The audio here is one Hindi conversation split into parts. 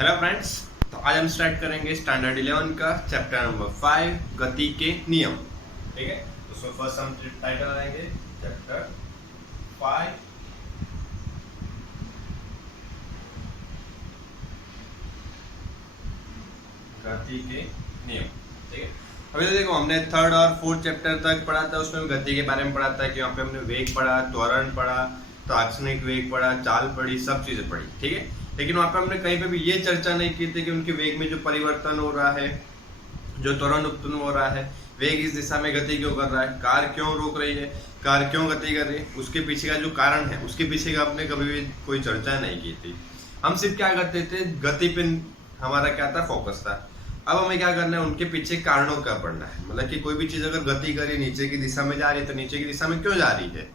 हेलो फ्रेंड्स, तो आज हम स्टार्ट करेंगे स्टैंडर्ड 11 का चैप्टर नंबर 5 गति के नियम। ठीक है, तो उसमें फर्स्ट हम टाइटल आएंगे चैप्टर 5 गति के नियम। ठीक है, अभी तो देखो हमने थर्ड और फोर्थ चैप्टर तक पढ़ा था, उसमें गति के बारे में पढ़ा था कि वहाँ पे हमने वेग पढ़ा, त्वरण पढ़ा, तात्क्षणिक वेग पढ़ा, चाल पढ़ी, सब चीजें पढ़ी। ठीक है, लेकिन वहां पे हमने कहीं पे भी ये चर्चा नहीं की थी कि उनके वेग में जो परिवर्तन हो रहा है, जो त्वरण उत्पन्न हो रहा है, वेग इस दिशा में गति क्यों कर रहा है, कार क्यों रोक रही है, कार क्यों गति कर रही है, उसके पीछे का जो कारण है उसके पीछे का आपने कभी भी कोई चर्चा नहीं की थी। हम सिर्फ क्या करते थे, गति पे हमारा क्या था, फोकस था। अब हमें क्या करना है, उनके पीछे कारणों का पढ़ना है। मतलब कि कोई भी चीज अगर गति करी, नीचे की दिशा में जा रही है तो नीचे की दिशा में क्यों जा रही है,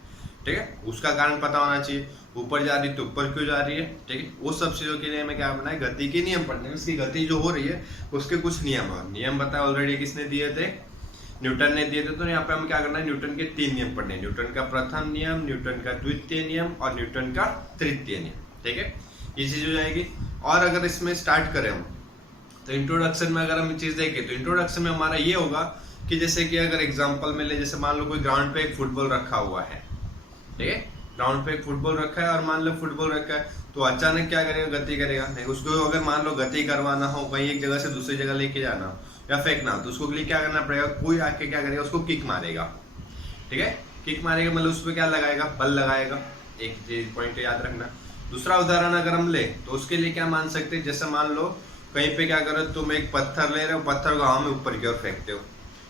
ठीक है, उसका कारण पता होना चाहिए। ऊपर जा रही है तो ऊपर क्यों जा रही है, ठीक है, वो सब चीजों के लिए हमें क्या पढ़ना है, गति के नियम पढ़ने हैं। उसकी गति जो हो रही है उसके कुछ नियम बताया ऑलरेडी, किसने दिए थे, न्यूटन ने दिए थे। तो यहाँ पे हमें क्या करना है, न्यूटन के 3 नियम पढ़ने हैं। न्यूटन का प्रथम नियम, न्यूटन का द्वितीय नियम और न्यूटन का तृतीय नियम। ठीक है, ये चीज हो जाएगी। और अगर इसमें स्टार्ट करें हम, तो इंट्रोडक्शन में अगर हम चीज देखें तो इंट्रोडक्शन में हमारा ये होगा कि जैसे कि अगर एग्जाम्पल में ले, जैसे मान लो कोई ग्राउंड पे एक फुटबॉल रखा हुआ है, ठीक है, ग्राउंड पे एक फुटबॉल रखा है और मान लो फुटबॉल रखा है, तो अचानक क्या करेगा, गति करेगा नहीं। उसको अगर मान लो गति करवाना हो, कहीं एक जगह से दूसरी जगह लेके जाना हो या फेंकना हो, तो उसको लिए क्या करना पड़ेगा, कोई आके क्या करेगा, उसको किक मारेगा। ठीक है, किक मारेगा मतलब उस पर क्या लगाएगा, बल लगाएगा। एक चीज पॉइंट याद रखना। दूसरा उदाहरण अगर हम ले तो उसके लिए क्या मान सकते हैं, जैसे मान लो कहीं पे क्या करो, तुम एक पत्थर ले रहे हो, पत्थर को हवा में ऊपर की ओर फेंकते हो,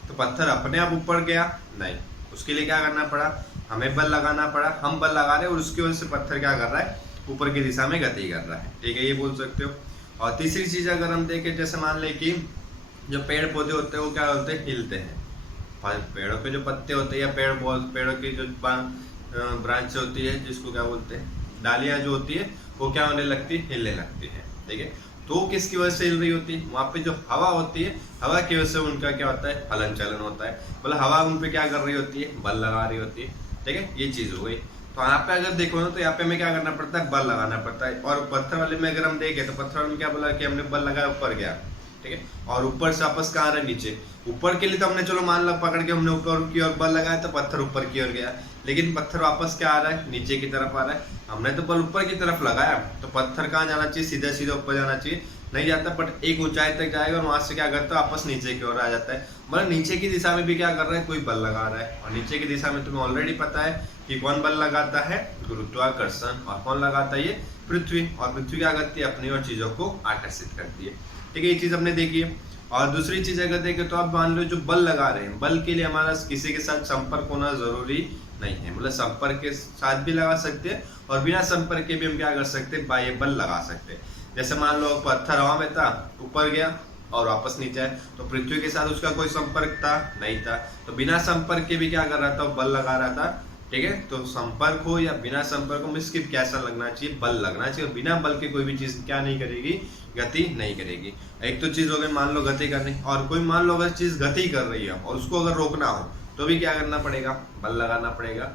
तो पत्थर अपने आप ऊपर गया नहीं, उसके लिए क्या करना पड़ा, हमें बल लगाना पड़ा। हम बल लगा रहे हैं और उसकी वजह से पत्थर क्या कर रहा है, ऊपर की दिशा में गति कर रहा है। ठीक है, ये बोल सकते हो। और तीसरी चीज अगर हम देखें, जैसे मान ले कि जो पेड़ पौधे होते हैं वो क्या होते हैं, हिलते हैं। पेड़ों के जो पत्ते होते हैं या पेड़ों की जो ब्रांच होती है, जिसको क्या बोलते हैं, डालियां जो होती है, वो क्या होने लगती है, हिलने लगती है। ठीक है, तो किसकी वजह से हिल रही होती है, वहां पे जो हवा होती है, हवा की वजह से उनका क्या होता है, हलन चलन होता है। मतलब हवा उन पे क्या कर रही होती है, बल लगा रही होती है। ठीक है, ये चीज हो गई। तो यहाँ पे अगर देखो ना, तो यहाँ पे हमें क्या करना पड़ता है, बल लगाना पड़ता है। और पत्थर वाले में अगर हम देखें तो पत्थर वाले में क्या बोला कि हमने बल लगाया, ऊपर गया। ठीक है, और ऊपर से वापस कहाँ आ रहा है, नीचे। ऊपर के लिए तो हमने चलो मान लो पकड़ के हमने ऊपर की ओर बल लगाया तो पत्थर ऊपर की ओर गया, लेकिन पत्थर वापस क्या आ रहा है, नीचे की तरफ आ रहा है। हमने तो बल ऊपर की तरफ लगाया, तो पत्थर कहाँ जाना चाहिए, सीधा सीधा ऊपर जाना चाहिए, नहीं जाता, बट एक ऊंचाई तक जाएगा और वहां से क्या करता है, वापस नीचे की ओर आ जाता है। मतलब नीचे की दिशा में भी क्या कर रहा है, कोई बल लगा रहा है। और नीचे की दिशा में तुम्हें ऑलरेडी पता है कि कौन बल लगाता है, गुरुत्वाकर्षण। और कौन लगाता है, ये पृथ्वी। और पृथ्वी क्या करती है, अपनी और चीजों को आकर्षित करती है। ठीक है, ये चीज हमने देखी है। और दूसरी चीज अगर देखें तो आप मान लो जो बल लगा रहे हैं, बल के लिए हमारा किसी के साथ संपर्क होना जरूरी नहीं है। मतलब संपर्क के साथ भी लगा सकते हैं और बिना संपर्क के भी हम क्या कर सकते हैं, बाह्य बल लगा सकते हैं। जैसे मान लो पत्थर हवा में था, ऊपर गया और वापस नीचे आया, तो पृथ्वी के साथ उसका कोई संपर्क था नहीं था, तो बिना संपर्क के भी क्या कर रहा था, बल लगा रहा था। ठीक है, तो संपर्क हो या बिना संपर्क हो, इसकी कैसा लगना चाहिए, बल लगना चाहिए। और बिना बल के कोई भी चीज क्या नहीं करेगी, गति नहीं करेगी। एक तो चीज हो गई मान लो गति करनी, और कोई मान लो अगर चीज गति कर रही है और उसको अगर रोकना हो तो भी क्या करना पड़ेगा, बल लगाना पड़ेगा।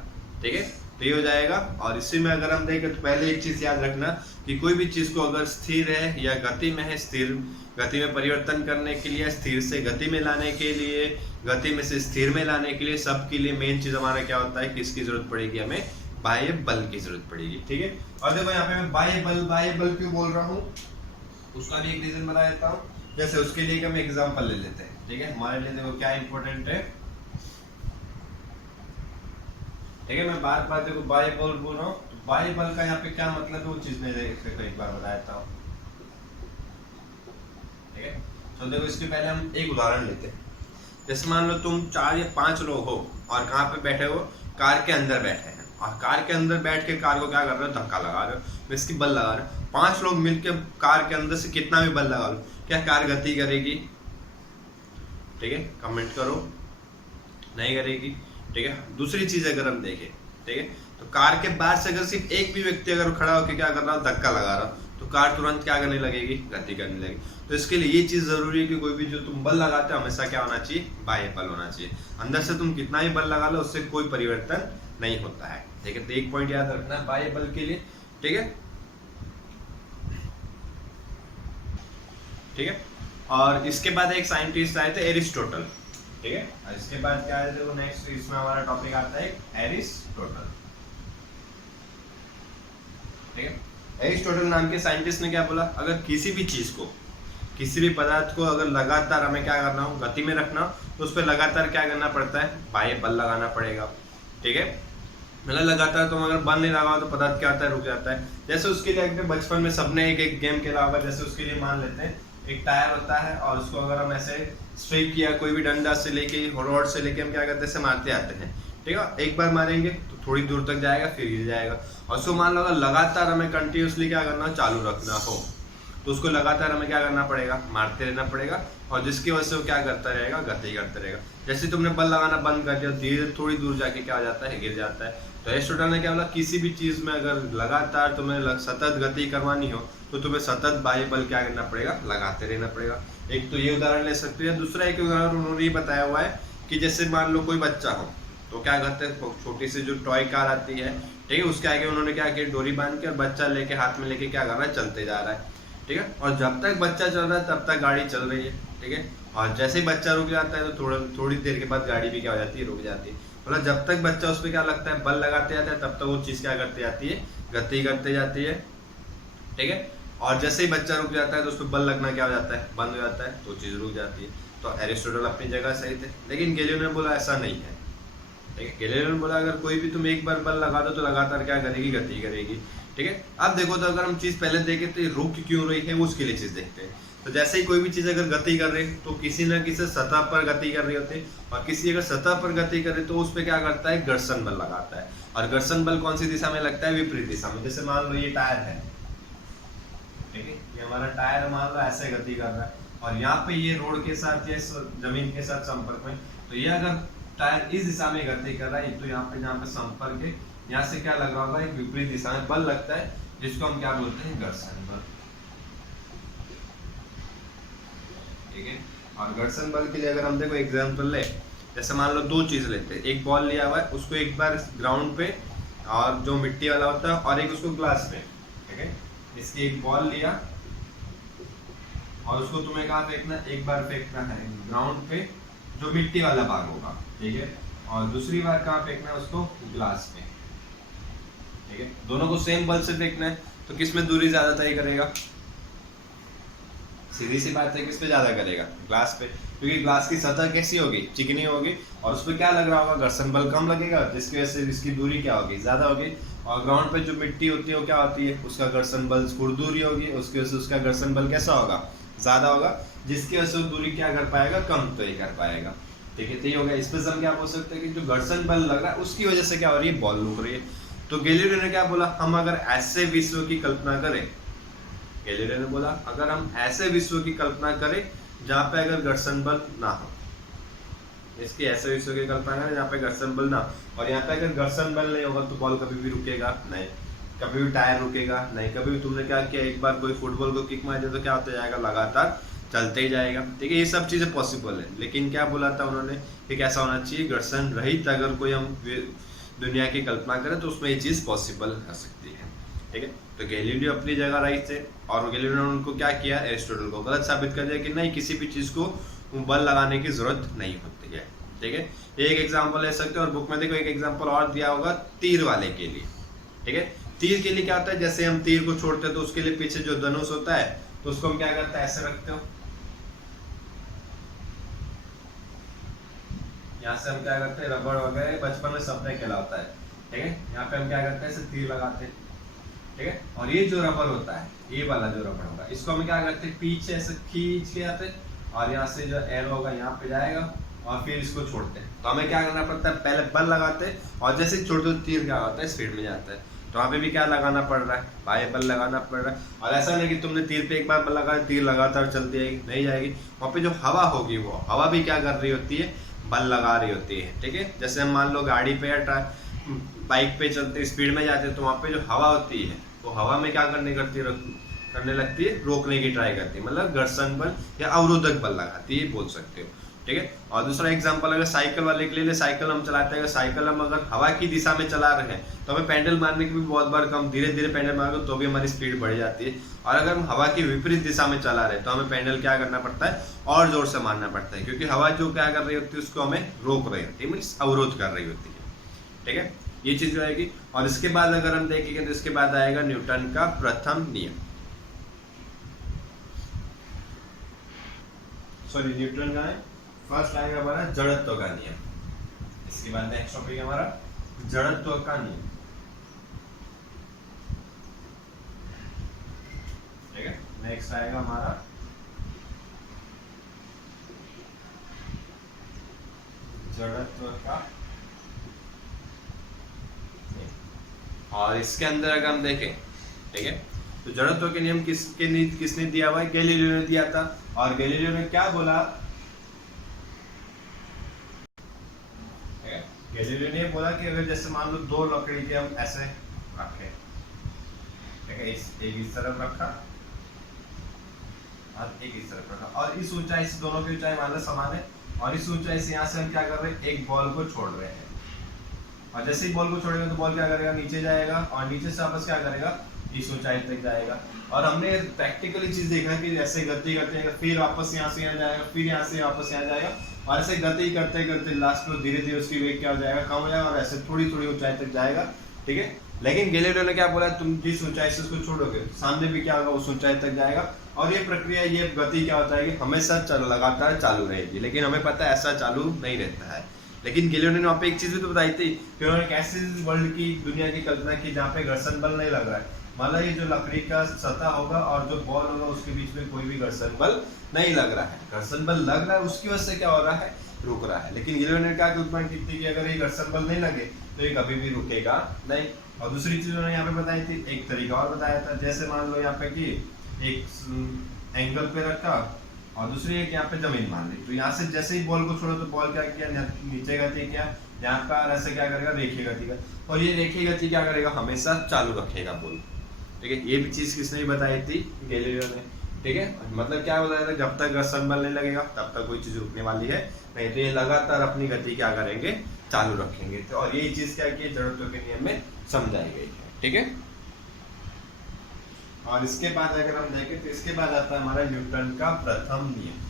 ठीक है, तो ये हो जाएगा। और इसी में अगर हम देखें तो पहले एक चीज याद रखना कि कोई भी चीज को अगर स्थिर है या गति में है, स्थिर गति में परिवर्तन करने के लिए, स्थिर से गति में लाने के लिए, गति में से स्थिर में लाने के लिए, सबके लिए मेन चीज हमारा क्या होता है, किसकी जरूरत पड़ेगी, हमें बाह्य बल की जरूरत पड़ेगी। ठीक है, और देखो यहाँ पे मैं बाह्य बल क्यों बोल रहा हूँ, उसका भी एक रीजन बता देता हूँ। जैसे उसके लिए हम एग्जाम्पल ले लेते हैं। ठीक है, हमारे लिए देखो क्या इंपॉर्टेंट है। ठीक है, मैं बार बार देखो बाह्य बल बोल रहा हूँ, बाह्य बल का यहाँ पे क्या मतलब है, वो चीज मैं एक बार बता देता हूँ। ठीक है, तो देखो इसके पहले हम एक उदाहरण लेते हैं। जैसे मान लो तुम 4 या 5 लोग हो और कहाँ पे बैठे हो, कार के अंदर बैठे हैं, और कार के अंदर बैठ के कार को क्या कर रहे हो, धक्का लगा रहे हो, इसकी बल लगा रहे हो। 5 लोग मिलकर कार के अंदर से कितना भी बल लगा लो, क्या कार गति करेगी? ठीक है, कमेंट करो, नहीं करेगी। ठीक है, दूसरी चीज अगर हम देखें, ठीक है, तो कार के बाहर से अगर सिर्फ एक भी व्यक्ति अगर खड़ा होकर क्या कर रहा हो, धक्का लगा रहा हो, तो कार तुरंत क्या करने लगेगी, गति करने लगेगी। तो इसके लिए ये चीज जरूरी है कि कोई भी जो तुम बल लगाते हो हमेशा क्या होना चाहिए, बाह्य बल होना चाहिए। अंदर से तुम कितना ही बल लगा लो उससे कोई परिवर्तन नहीं होता है। ठीक है, तो एक पॉइंट याद रखना है बाह्य बल के लिए। ठीक है, ठीक है। और इसके बाद एक साइंटिस्ट आए थे एरिस्टोटल, ठीक है। और इसके बाद क्या है, देखो नेक्स्ट इसमें हमारा टॉपिक आता है एरिस्टोटल, ठीक है। एरिस्टोटल नाम के साइंटिस्ट ने क्या बोला, अगर किसी भी चीज को, किसी भी पदार्थ को अगर लगातार हमें क्या करना हो, गति में रखना, तो उस पर लगातार क्या करना पड़ता है, बाह्य बल लगाना पड़ेगा, ठीक है। मतलब लगातार तुम अगर बल नहीं लगाओ तो पदार्थ क्या होता है, रुक जाता है। जैसे उसके लिए बचपन में सबने एक गेम खेला होगा, जैसे उसके लिए मान लेते हैं एक टायर होता है और उसको अगर हम ऐसे स्ट्रेक किया, कोई भी डंडा से लेके रॉड से लेके हम क्या करते हैं, ऐसे मारते आते हैं, ठीक है। एक बार मारेंगे तो थोड़ी दूर तक जाएगा, फिर गिर जाएगा। और उसको मान लो अगर लगातार हमें कंटिन्यूसली क्या करना हो, चालू रखना हो, तो उसको लगातार हमें क्या करना पड़ेगा, मारते रहना पड़ेगा। और जिसकी वजह से वो क्या करता रहेगा, गति करता रहेगा। जैसे तुमने बल लगाना बंद कर दिया, धीरे थोड़ी दूर जाके क्या हो जाता है, गिर जाता है। तो एरिस्टोटल ने क्या बोला, किसी भी चीज में अगर लगातार तुम्हें सतत गति करवानी हो तो तुम्हें सतत बाह्य बल क्या करना पड़ेगा, लगाते रहना पड़ेगा। एक तो ये उदाहरण ले सकते हैं। दूसरा एक उदाहरण उन्होंने ये बताया हुआ है कि जैसे मान लो कोई बच्चा हो तो क्या करते हैं, छोटी सी जो टॉय कार आती है, ठीक है, उसके आगे उन्होंने क्या किया, डोरी बांध के और बच्चा लेके हाथ में लेके क्या कर रहा है, चलते जा रहा है, ठीक है। और जब तक बच्चा चल रहा है तब तक गाड़ी चल रही है, ठीक है। और जैसे ही बच्चा रुक जाता है तो थोड़ी देर के बाद गाड़ी भी क्या हो जाती है, रुक जाती है। मतलब जब तक बच्चा उस पर क्या लगता है, बल लगाते जाता है, तब तक वो चीज क्या करती जाती है, गति करते जाती है, ठीक है। और जैसे ही बच्चा रुक जाता है तो उस पर बल लगना क्या हो जाता है, बंद हो जाता है, तो चीज रुक जाती है। तो एरिस्टोटल अपनी जगह सही थे, लेकिन गैलीलियो ने बोला ऐसा नहीं है, ठीक है। गैलीलियो ने बोला अगर कोई भी तुम एक बार बल लगा दो तो लगातार क्या करेगी, गति करेगी, ठीक है। अब देखो तो अगर हम चीज पहले देखें तो रुक क्यों रही है, उसके लिए चीज देखते हैं। तो जैसे ही कोई भी चीज अगर गति कर रही है तो किसी न किसी सतह पर गति कर रही होती है, और किसी अगर सतह पर गति करे तो उस पर क्या करता है, घर्षण बल लगाता है। और घर्षण बल कौन सी दिशा में लगता है, विपरीत दिशा में। जैसे मान लो ये टायर है, ठीक है, ये हमारा टायर मान लो ऐसे गति कर रहा है और यहाँ पे ये रोड के साथ या जमीन के साथ संपर्क में, तो ये अगर टायर इस दिशा में गति कर रहा है तो यहाँ पे संपर्क है, यहाँ से क्या लग रहा होगा, एक विपरीत दिशा में बल लगता है, जिसको हम क्या बोलते हैं, घर्षण बल, ठीक है। और घर्षण बल के लिए अगर हम देखो एग्जांपल ले, जैसे मान लो दो चीज लेते हैं, एक बॉल लिया हुआ है, उसको एक बार ग्राउंड पे और जो मिट्टी वाला होता है, और एक उसको ग्लास पे, ठीक है। इसकी एक बॉल लिया और उसको तुम्हें कहाँ फेंकना, एक बार फेंकना है ग्राउंड पे जो मिट्टी वाला भाग होगा, ठीक है। और दूसरी बार कहाँ फेंकना है, उसको ग्लास पे, ठीक है। दोनों को सेम बल से फेंकना है, तो किसमें दूरी ज्यादा तय करेगा, सीधी सी बात है, किस पे ज्यादा करेगा, ग्लास पे, क्योंकि ग्लास की सतह कैसी होगी, चिकनी होगी, और उस पर क्या लग रहा होगा, घर्षण बल कम लगेगा, जिसकी वजह से इसकी दूरी क्या होगी, ज्यादा होगी। और ग्राउंड पे जो मिट्टी होती है वो क्या होती है, उसका घर्षण बल थोड़ी दूरी होगी, उसकी वजह से उसका घर्षण बल कैसा होगा, ज्यादा होगा, जिसकी वजह से वो दूरी क्या कर पाएगा, कम तय कर पाएगा, ठीक है। तो ये होगा। इस पे हम क्या बोल सकते हैं कि जो घर्षण बल लग रहा है उसकी वजह से क्या हो रही है, बॉल रुक रही है। तो गैलीलियो ने क्या बोला, हम अगर ऐसे विश्व की कल्पना करें, गैलीलियो ने बोला अगर हम ऐसे विश्व की कल्पना करें जहाँ पे अगर घर्षण बल ना हो, इसकी ऐसे विश्व की कल्पना करें जहाँ पे घर्षण बल ना, और यहाँ पे अगर घर्षण बल नहीं होगा तो बॉल कभी भी रुकेगा नहीं, कभी भी टायर रुकेगा नहीं, कभी भी तुमने क्या किया, एक बार कोई फुटबॉल को किक मार दिया तो क्या होता जाएगा, लगातार चलते ही जाएगा, ठीक है। ये सब चीजें पॉसिबल है, लेकिन क्या बोला था उन्होंने कि कैसा होना चाहिए, घर्षण रहित अगर कोई हम दुनिया की कल्पना करें तो उसमें ये चीज पॉसिबल हो सकती है, ठीक है। तो गैलीलियो अपनी जगह राइट थे, और गैलीलियो ने उनको क्या किया, एरिस्टोटल को गलत साबित कर दिया कि नहीं, किसी भी चीज को बल लगाने की जरूरत नहीं होती है, ठीक है। एक एग्जांपल ले सकते हो, और बुक में देखो एक एग्जांपल और दिया होगा तीर वाले के लिए, ठीक है। तीर के लिए क्या होता है, जैसे हम तीर को छोड़ते हैं तो उसके लिए पीछे जो धनुष होता है तो उसको हम क्या करते हैं, ऐसे रखते हो, यहाँ से हम क्या करते हैं, रबड़ वगैरह बचपन में सबने खेला होता है, ठीक है। यहाँ पे हम क्या करते हैं, ऐसे तीर लगाते हैं, ठीक है। और ये जो रबर होता है, ये वाला जो रबर होगा, इसको हम क्या करते हैं, पीछे ऐसे खींच के आते हैं, और यहाँ से जो एरो होगा यहाँ पे जाएगा, और फिर इसको छोड़ते हैं। तो हमें क्या करना पड़ता है, पहले बल लगाते हैं, और जैसे छोड़ते हो तीर क्या होता है, स्पीड में जाता है। तो वहाँ पे भी क्या लगाना पड़ रहा है, बाह्य बल लगाना पड़ रहा है। और ऐसा नहीं कि तुमने तीर पे एक बार बल लगाया, तीर लगातार चलती जाएगी, नहीं जाएगी। वहाँ पे जो हवा होगी, वो हवा भी क्या कर रही होती है, बल लगा रही होती है, ठीक है। जैसे हम मान लो गाड़ी पे या बाइक पे चलते स्पीड में जाते हैं, तो वहाँ पे जो हवा होती है वो हवा में क्या करने लगती है, रोकने की ट्राई करती है, मतलब घर्षण बल या अवरोधक बल लगाती है, बोल सकते हो। ठीक है। और दूसरा एग्जांपल अगर साइकिल वाले के लिए, साइकिल हम चलाते हैं, साइकिल हम अगर हवा की दिशा में चला रहे हैं तो हमें पेडल मारने की भी बहुत बार कम, धीरे धीरे पेडल मारोगे तो भी हमारी स्पीड बढ़ जाती है। और अगर हम हवा की विपरीत दिशा में चला रहे हैं तो हमें पेडल क्या करना पड़ता है, और जोर से मारना पड़ता है, क्योंकि हवा जो क्या कर रही होती है उसको हमें रोक रही होती है, मीन्स अवरोध कर रही होती है। ठीक है, ये चीज जो आएगी। और इसके बाद अगर हम देखेंगे तो इसके बाद आएगा न्यूटन का प्रथम नियम, सॉरी न्यूटन का है, फर्स्ट आएगा हमारा जड़त्व का नियम। इसके बाद नेक्स्ट टॉपिक है हमारा जड़त्व का नियम। ठीक है, नेक्स्ट आएगा हमारा जड़त्व का, और इसके अंदर अगर हम देखें, ठीक है, तो जड़त्व के नियम किसने दिया हुआ है, गैलीलियो ने दिया था। और गैलीलियो ने क्या बोला, गैलीलियो ने बोला कि अगर जैसे मान लो दो लकड़ी के हम ऐसे रखे, ठीक है, एक इस तरफ रखा और एक इस तरफ रखा, और इस ऊंचाई से दोनों की ऊंचाई मान लो समान है, और इस ऊंचाई से यहाँ से हम क्या कर रहे हैं, एक बॉल को छोड़ रहे हैं, और जैसे ही बॉल को छोड़ेंगे तो बॉल क्या करेगा, नीचे जाएगा, और नीचे से वापस क्या करेगा, इस ऊंचाई तक जाएगा। और हमने प्रैक्टिकली चीज देखा कि ऐसे गति करते फिर वापस यहाँ से यहाँ जाएगा, फिर यहाँ से वापस यहाँ जाएगा, और ऐसे गति करते करते लास्ट में धीरे धीरे उसकी वेग क्या हो जाएगा, कम हो जाएगा, और ऐसे थोड़ी थोड़ी ऊंचाई तक जाएगा। ठीक है, लेकिन गैलीलियो ने क्या बोला, तुम जिस ऊंचाई से उसको छोड़ोगे सामने भी क्या होगा, उस ऊंचाई तक जाएगा। और ये प्रक्रिया, ये गति क्या होता है कि हमेशा लगातार चालू रहेगी, लेकिन हमें पता है ऐसा चालू नहीं रहता है। लेकिन गैलीलियो ने वहाँ पे एक चीज भी तो बताई थी कि उन्होंने कैसे वर्ल्ड की, दुनिया की कल्पना की जहाँ पे घर्षण बल नहीं लग रहा है, मतलब ये जो लकड़ी का सतह होगा और जो बॉल होगा उसके बीच में कोई भी घर्षण बल नहीं लग रहा है। घर्षण बल लग रहा है, उसकी वजह से क्या हो रहा है, रुक रहा है। लेकिन गैलीलियो ने कहा कि उत्पन्न की थी कि अगर ये घर्षण बल नहीं लगे तो ये कभी भी रुकेगा नहीं। और दूसरी चीज उन्होंने यहाँ पे बताई थी, एक तरीका और बताया था, जैसे मान लो यहाँ पे कि एक एंगल पे रखा और दूसरी एक यहाँ पे जमीन मान ली, तो यहाँ से जैसे ही बॉल को छोड़ो तो बॉल क्या किया, नीचे गति किया, यहाँ पर ऐसे क्या करेगा, रेखीय गति का, और ये रेखीय गति क्या करेगा, हमेशा चालू रखेगा बॉल। ठीक है, ये भी चीज किसने बताई थी, गैलीलियो ने। ठीक है, मतलब क्या बताया था, जब तक घर्षण बल नहीं लगेगा तब तक कोई चीज रुकने वाली है नहीं, तो ये लगातार अपनी गति क्या करेंगे, चालू रखेंगे। तो और यही चीज क्या की जड़त्व के नियम में समझाई गई है। ठीक है, और इसके बाद अगर हम देखें तो इसके बाद आता है हमारा न्यूटन का प्रथम नियम।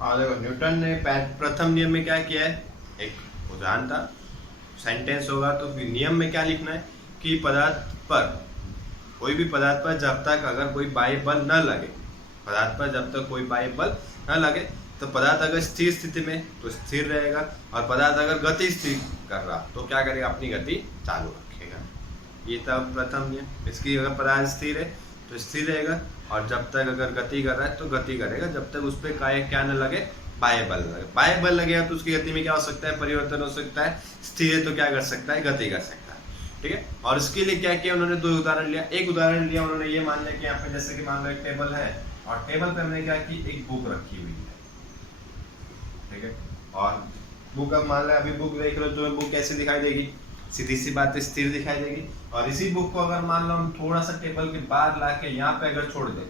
और देखो न्यूटन ने प्रथम नियम में क्या किया है, एक उदाहरण था, सेंटेंस होगा तो फिर नियम में क्या लिखना है कि पदार्थ पर, कोई भी पदार्थ पर जब तक अगर कोई बाह्य बल न लगे, पदार्थ पर जब तक कोई बाह्य बल न लगे तो पदार्थ अगर स्थिर स्थिति में तो स्थिर रहेगा, और पदार्थ अगर गति स्थिर कर रहा तो क्या करेगा, अपनी गति चालू रखेगा। ये था प्रथम नियम। इसकी अगर पदार्थ स्थिर है तो स्थिर रहेगा, और जब तक अगर गति कर रहा है तो गति करेगा, जब तक उस पर क्या न लगे, बाह्य बल लगे। बाह्य बल लगेगा तो उसकी गति में क्या हो सकता है, परिवर्तन हो सकता है। स्थिर है तो क्या कर सकता है, गति कर सकता है। ठीक है, और इसके लिए क्या किया उन्होंने, दो उदाहरण लिया। एक उदाहरण लिया उन्होंने ये मान लिया कि यहाँ पे जैसे कि मान लो एक टेबल है, और टेबल पे हमने क्या की, एक बुक रखी हुई है। ठीक है, और बुक, अब मान लो अभी बुक देख लो, तो बुक कैसे दिखाई देगी, सीधी सी बात है, स्थिर दिखाई देगी। और इसी बुक को अगर मान लो हम थोड़ा सा टेबल के बाहर लाके यहाँ पे अगर छोड़ दें,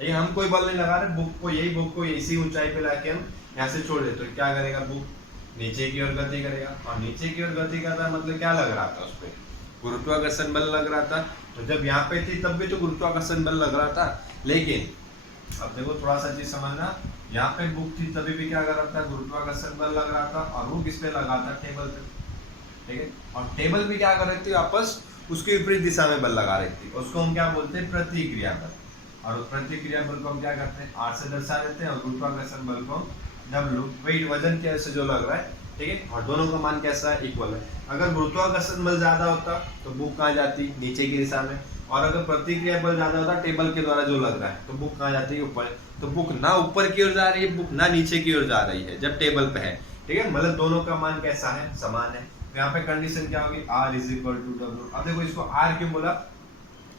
ये हम कोई बल नहीं लगा रहे, बुक को, यही बुक को इसी ऊंचाई पे लाके हम यहाँ से छोड़ दे तो क्या करेगा, बुक नीचे की ओर गति करेगा। और नीचे की ओर गति कर रहा मतलब क्या लग रहा था, उस पर गुरुत्वाकर्षण बल लग रहा था। तो जब यहाँ पे थी तब भी तो गुरुत्वाकर्षण बल लग रहा था, लेकिन अब देखो थोड़ा सा चीज समझना, यहाँ पे बुक थी तभी भी क्या कर रहा था, गुरुत्वाकर्षण बल लग रहा था, और वो किस पे लगा था, टेबल पे। ठीक है, और टेबल भी क्या कर रही थी, वापस उसके विपरीत दिशा में बल लगा रही थी, उसको हम क्या बोलते हैं, प्रतिक्रिया बल। और प्रतिक्रिया बल को हम क्या करते हैं, R से दर्शा देते हैं, और गुरुत्वाकर्षण बल को W, वेट, वजन के से जो लग रहा है। ठीक है, और दोनों का मान कैसा है, इक्वल है। अगर गुरुत्वाकर्षण बल ज्यादा होता तो बुक कहाँ जाती, नीचे की दिशा में, और अगर प्रतिक्रिया बल ज्यादा होता टेबल के द्वारा जो लग रहा है, तो बुक कहाँ जाती है, ऊपर। तो बुक ना ऊपर की ओर जा रही है, बुक ना नीचे की ओर जा रही है जब टेबल पे है। ठीक है, मतलब दोनों का मान कैसा है, समान है। तो यहाँ पे कंडीशन क्या होगी, R is equal to W। अब देखो इसको R क्यों बोला,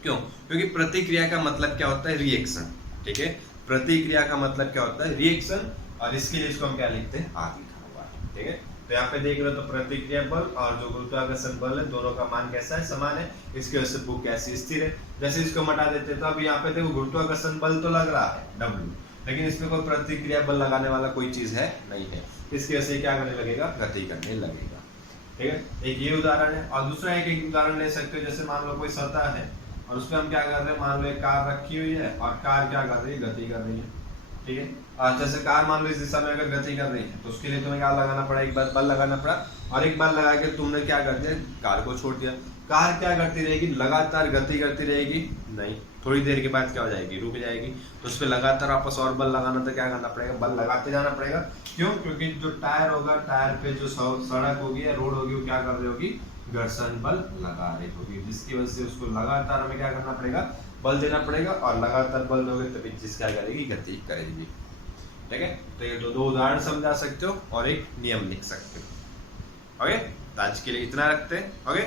क्यों, क्योंकि प्रतिक्रिया का मतलब क्या होता है, रिएक्शन, ठीक है, प्रतिक्रिया का मतलब क्या होता है, रिएक्शन, और इसके लिए इसको हम क्या लिखते हैं, R लिखा हुआ है, ठीक है। तो यहाँ पे देख रहे हो तो प्रतिक्रिया बल और जो गुरुत्वाकर्षण बल है दोनों का मान कैसा है, समान है, इसकी वजह से बुक कैसी स्थिर है। जैसे इसको हटा देते तो अब यहाँ पे देखो गुरुत्वाकर्षण बल तो लग रहा है W, लेकिन इसमें कोई प्रतिक्रिया बल लगाने वाला कोई चीज है नहीं है, इसकी वजह से क्या करने लगेगा, गति करने लगेगा, ठीक है। एक ये उदाहरण है, और दूसरा एक उदाहरण ले सकते हो, जैसे मान लो कोई सतह है और उसमें हम क्या कर रहे हैं, मान लो एक कार रखी हुई है और कार क्या कर रही है, गति कर रही है, ठीक है। और जैसे कार मान लो इस दिशा में अगर गति कर रही है तो उसके लिए तुम्हें क्या लगाना पड़ा, एक बार बल लगाना पड़ा, और एक बार लगा के तुमने क्या कर दिया, कार को छोड़ दिया। कार क्या करती रहेगी, लगातार गति करती रहेगी, नहीं, थोड़ी देर के बाद क्या हो जाएगी, रुक जाएगी। तो उस पर लगातार वापस और बल लगाना तो क्या करना पड़ेगा, बल लगाते जाना पड़ेगा। क्यों, क्योंकि जो टायर होगा, टायर पे जो सड़क होगी या रोड होगी वो क्या कर रही होगी, घर्षण बल लगा रही होगी, जिसकी वजह से उसको लगातार हमें क्या करना पड़ेगा, बल देना पड़ेगा, और लगातार बल दोगे तभी चीज क्या करेगी, गति करेगी, ठीक है। तो ये दो उदाहरण समझा सकते हो और एक नियम लिख सकते हो। ओके, तो आज के लिए इतना रखते हैं। ओके।